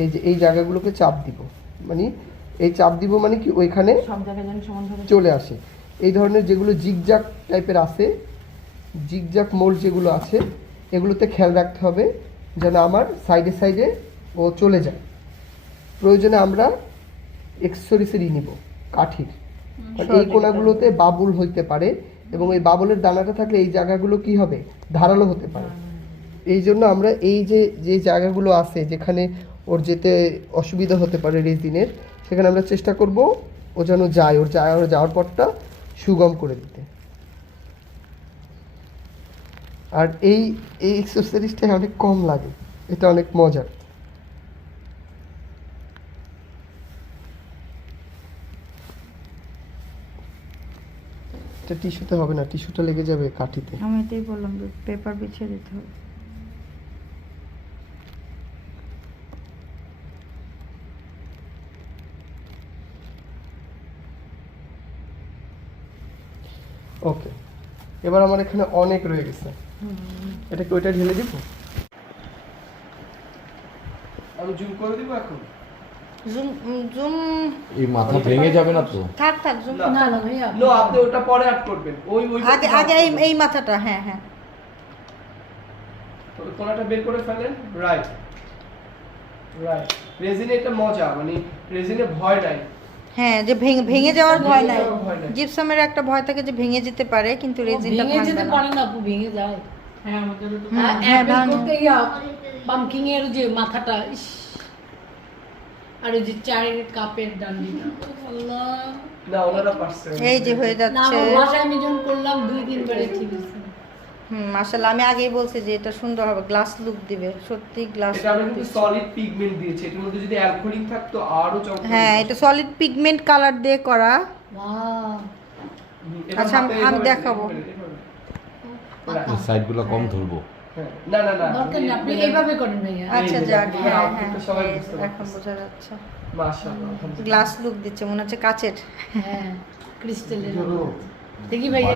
এই যে এই জায়গাগুলোকে চাপ দিব, মানে এই চাপ দিব মানে কি ওইখানে সব জায়গায় যেন সমানভাবে চলে আসে। এই ধরনের যেগুলো জিগজাগ টাইপের আছে, জিগজাগ মোল্ড যেগুলো আছে, এগুলোতে খেয়াল রাখতে হবে যেন আমার সাইডে সাইডে ও চলে যায়। প্রয়োজনে আমরা এক্সেসরিজেরই নিব কাঠির, কারণ এই কোণাগুলোতে বাবুল হইতে পারে এবং এই বাবুলের দানাটা থাকলে এই জায়গাগুলো কি হবে, ধারালো হতে পারে। এই জন্য আমরা এই যে যে জায়গাগুলো আছে যেখানে ওর যেতে অসুবিধা হতে পারে রেজিনের, সেখানে আমরা চেষ্টা করব ও যেন যায়, ওর যাওয়ার পথটা সুগম করে দিতে। আর এই এই এক্সারসাইজটা অনেক কম লাগে, এটা অনেক মজার। এটা টিস্যুতে হবে না, টিস্যুটা লেগে যাবে কাঠিতে। আমি এটাই বললাম, পেপার বিছিয়ে দিতে হবে। ওকে, এবার আমার এখানে অনেক রয়ে গেছে, এটা কি ওইটা ঢেলে দিব? আমি জুম করে দিব এখন। জুম জুম এই মাথা ভেঙে যাবে না তো? থাক থাক জুম না। না না ভাইয়া, নো, আপনি ওটা পরে অ্যাড করবেন। ওই ওই আগে আগে এই মাথাটা, হ্যাঁ হ্যাঁ কোণাটা বের করে ফেলেন। Right right. রেজিনে এটা মজা, মানে রেজিনে ভয় নাই। হ্যাঁ, যে ভেঙে যাওয়ার ভয় নাই। ভয় নাই। জিপসামের একটা ভয় থাকে যে ভেঙে যেতে পারে, কিন্তু রেজিনটা ভেঙে যেতে ভাঙবে না। পারে না, আপু ভেঙে যায়। হ্যাঁ আমাদের তো হ্যাঁ, ভাঙে। পাম্পকিং এর যে মাথাটা, ইস, আর ওই যে চায়ের কাপের ডান্ডিটা, আল্লাহ। না, ওনারা পারছে। এই যে হয়ে না যাচ্ছে। আমার বাসায় আমি যখন করলাম 2-3 বারে ঠিক হয়েছে। মাশাআল্লাহ, আমি আগেই বলছি যে এটা সুন্দর হবে, গ্লাস লুক দিবে, সত্যি গ্লাস এটা আমরা কিন্তু সলিড পিগমেন্ট দিয়েছি, এটার মধ্যে যদি অ্যালকোহলিক থাকতো আরো চমৎকার। হ্যাঁ, এটা সলিড পিগমেন্ট কালার দিয়ে করা। ওয়াও, আচ্ছা, আমি দেখাবো। সাইডগুলো কম ধরবো। না না না, দরকার নেই, আপনি এইভাবে করেন ভাইয়া। আচ্ছা এই যে যাক, দেখুন, হ্যাঁ output হ্যাঁ টা সবাই এই বুঝতে এখন পারছে। বোঝা যাচ্ছে। মাশাআল্লাহ, আলহামদুলিল্লাহ। গ্লাস লুক দিচ্ছে, মনে হচ্ছে কাচের। হ্যাঁ, ক্রিস্টালের। দেখি ভাইয়া।